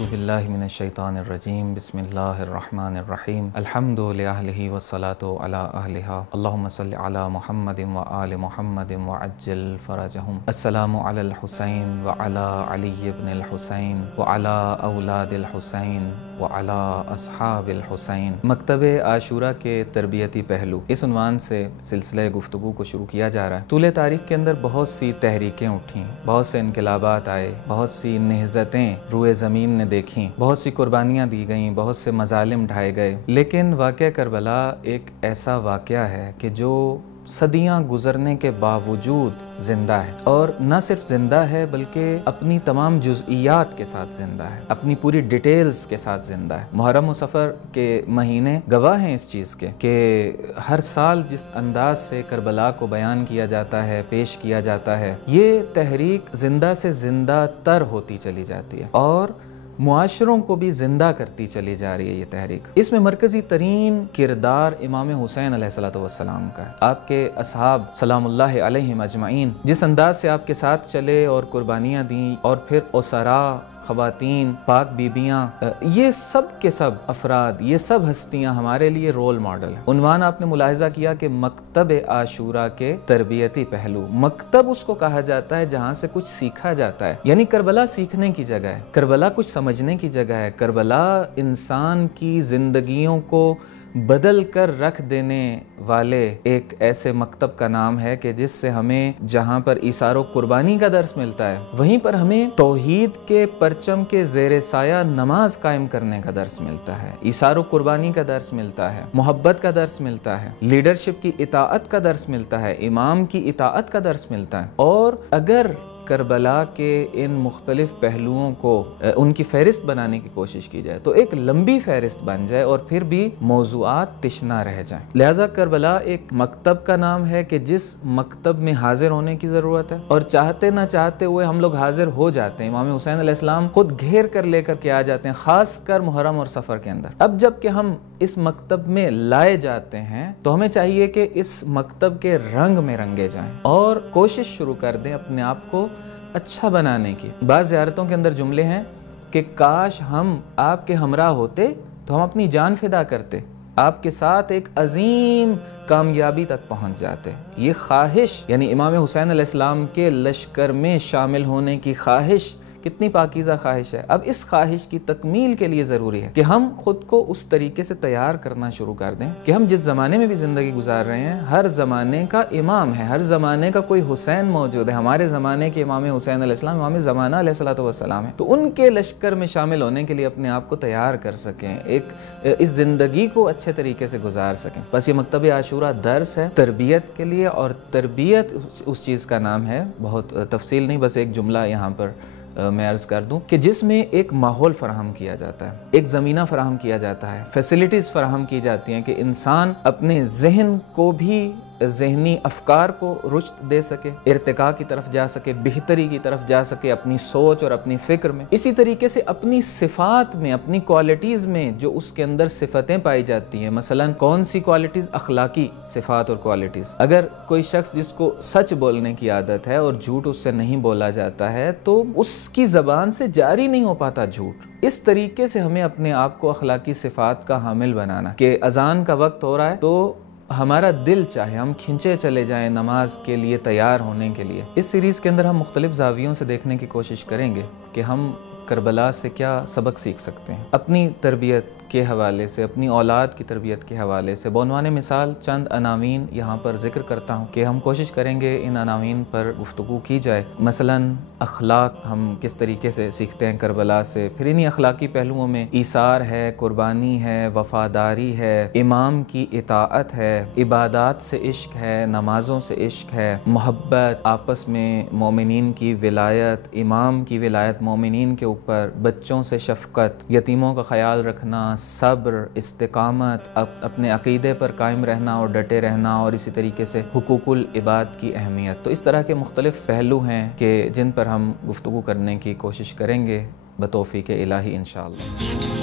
اعوذ باللہ من الشیطان الرجیم بسم اللہ الرحمن الرحیم الحمد لأہلہ والصلاة علی اہلہا اللہم صل علی محمد وآل محمد وعجل فرجہم السلام علی الحسین وعلی علی ابن الحسین وعلی اولاد الحسین وعلی اصحاب الحسین۔ مکتب عاشورہ کے تربیتی پہلو، اس عنوان سے سلسلہ گفتگو کو شروع کیا جا رہا ہے۔ طول تاریخ کے اندر بہت سی تحریکیں اٹھیں، بہت سے انقلابات آئے، بہت سی نہضتیں روئے زمین نے دیکھیں، بہت سی قربانیاں دی گئیں، بہت سے مظالم ڈھائے گئے، لیکن واقعہ کربلا ایک ایسا واقعہ ہے کہ جو صدیاں گزرنے کے باوجود زندہ ہے، اور نہ صرف زندہ ہے بلکہ اپنی تمام جزئیات کے ساتھ زندہ ہے، اپنی پوری ڈیٹیلز کے ساتھ زندہ ہے۔ محرم و صفر کے مہینے گواہ ہیں اس چیز کے کہ ہر سال جس انداز سے کربلا کو بیان کیا جاتا ہے، پیش کیا جاتا ہے، یہ تحریک زندہ سے زندہ تر ہوتی چلی جاتی ہے اور معاشروں کو بھی زندہ کرتی چلی جا رہی ہے یہ تحریک۔ اس میں مرکزی ترین کردار امام حسین علیہ السلام کا ہے۔ آپ کے اصحاب سلام اللہ علیہم اجمعین جس انداز سے آپ کے ساتھ چلے اور قربانیاں دیں، اور پھر اسرا، خواتین، پاک بیبیاں، یہ سب کے سب افراد، یہ سب ہستیاں ہمارے لیے رول ماڈل ہیں۔ عنوان آپ نے ملاحظہ کیا کہ مکتب عاشورہ کے تربیتی پہلو۔ مکتب اس کو کہا جاتا ہے جہاں سے کچھ سیکھا جاتا ہے، یعنی کربلا سیکھنے کی جگہ ہے، کربلا کچھ سمجھنے کی جگہ ہے، کربلا انسان کی زندگیوں کو بدل کر رکھ دینے والے ایک ایسے مکتب کا نام ہے کہ جس سے ہمیں جہاں پر ایثار و قربانی کا درس ملتا ہے، وہیں پر ہمیں توحید کے پرچم کے زیر سایہ نماز قائم کرنے کا درس ملتا ہے، ایثار و قربانی کا درس ملتا ہے، محبت کا درس ملتا ہے، لیڈرشپ کی اطاعت کا درس ملتا ہے، امام کی اطاعت کا درس ملتا ہے۔ اور اگر کربلا کے ان مختلف پہلوؤں کو ان کی فہرست بنانے کی کوشش کی جائے تو ایک لمبی فہرست بن جائے اور پھر بھی موضوعات تشنا رہ جائیں۔ لہٰذا کربلا ایک مکتب کا نام ہے کہ جس مکتب میں حاضر ہونے کی ضرورت ہے، اور چاہتے نہ چاہتے ہوئے ہم لوگ حاضر ہو جاتے ہیں۔ امام حسین علیہ السلام خود گھیر کر لے کر کے آ جاتے ہیں، خاص کر محرم اور صفر کے اندر۔ اب جب کہ ہم اس مکتب میں لائے جاتے ہیں تو ہمیں چاہیے کہ اس مکتب کے رنگ میں رنگے جائیں اور کوشش شروع کر دیں اپنے آپ کو اچھا بنانے کی۔ بعض زیارتوں کے اندر جملے ہیں کہ کاش ہم آپ کے ہمراہ ہوتے تو ہم اپنی جان فدا کرتے، آپ کے ساتھ ایک عظیم کامیابی تک پہنچ جاتے۔ یہ خواہش، یعنی امام حسین علیہ السلام کے لشکر میں شامل ہونے کی خواہش، کتنی پاکیزہ خواہش ہے۔ اب اس خواہش کی تکمیل کے لیے ضروری ہے کہ ہم خود کو اس طریقے سے تیار کرنا شروع کر دیں کہ ہم جس زمانے میں بھی زندگی گزار رہے ہیں، ہر زمانے کا امام ہے، ہر زمانے کا کوئی حسین موجود ہے۔ ہمارے زمانے کے امام حسین علیہ السلام امام زمانہ علیہ السلام ہے، تو ان کے لشکر میں شامل ہونے کے لیے اپنے آپ کو تیار کر سکیں، اس زندگی کو اچھے طریقے سے گزار سکیں۔ بس یہ مکتب عاشورہ درس ہے تربیت کے لیے، اور تربیت اس چیز کا نام ہے، بہت تفصیل نہیں، بس ایک جملہ یہاں پر میں عرض کر دوں کہ جس میں ایک ماحول فراہم کیا جاتا ہے، ایک زمینہ فراہم کیا جاتا ہے، فیسلٹیز فراہم کی جاتی ہیں کہ انسان اپنے ذہن کو بھی، ذہنی افکار کو رشد دے سکے، ارتقاء کی طرف جا سکے، بہتری کی طرف جا سکے اپنی سوچ اور اپنی فکر میں۔ اسی طریقے سے اپنی صفات میں، اپنی کوالٹیز میں جو اس کے اندر صفتیں پائی جاتی ہیں، مثلا کون سی کوالٹیز؟ اخلاقی صفات اور کوالٹیز۔ اگر کوئی شخص جس کو سچ بولنے کی عادت ہے اور جھوٹ اس سے نہیں بولا جاتا ہے تو اس کی زبان سے جاری نہیں ہو پاتا جھوٹ۔ اس طریقے سے ہمیں اپنے آپ کو اخلاقی صفات کا حامل بنانا کہ اذان کا وقت ہو رہا ہے تو ہمارا دل چاہے ہم کھنچے چلے جائیں نماز کے لیے تیار ہونے کے لیے۔ اس سیریز کے اندر ہم مختلف زاویوں سے دیکھنے کی کوشش کریں گے کہ ہم کربلا سے کیا سبق سیکھ سکتے ہیں اپنی تربیت کے حوالے سے، اپنی اولاد کی تربیت کے حوالے سے۔ بعنوان مثال چند عناوین یہاں پر ذکر کرتا ہوں کہ ہم کوشش کریں گے ان عناوین پر گفتگو کی جائے۔ مثلا اخلاق ہم کس طریقے سے سیکھتے ہیں کربلا سے، پھر انہی اخلاقی پہلوؤں میں ایثار ہے، قربانی ہے، وفاداری ہے، امام کی اطاعت ہے، عبادات سے عشق ہے، نمازوں سے عشق ہے، محبت، آپس میں مومنین کی ولایت، امام کی ولایت مومنین کے اوپر، بچوں سے شفقت، یتیموں کا خیال رکھنا، صبر، استقامت، اپنے عقیدے پر قائم رہنا اور ڈٹے رہنا، اور اسی طریقے سے حقوق العباد کی اہمیت۔ تو اس طرح کے مختلف پہلو ہیں کہ جن پر ہم گفتگو کرنے کی کوشش کریں گے بتوفیق الہی انشاءاللہ۔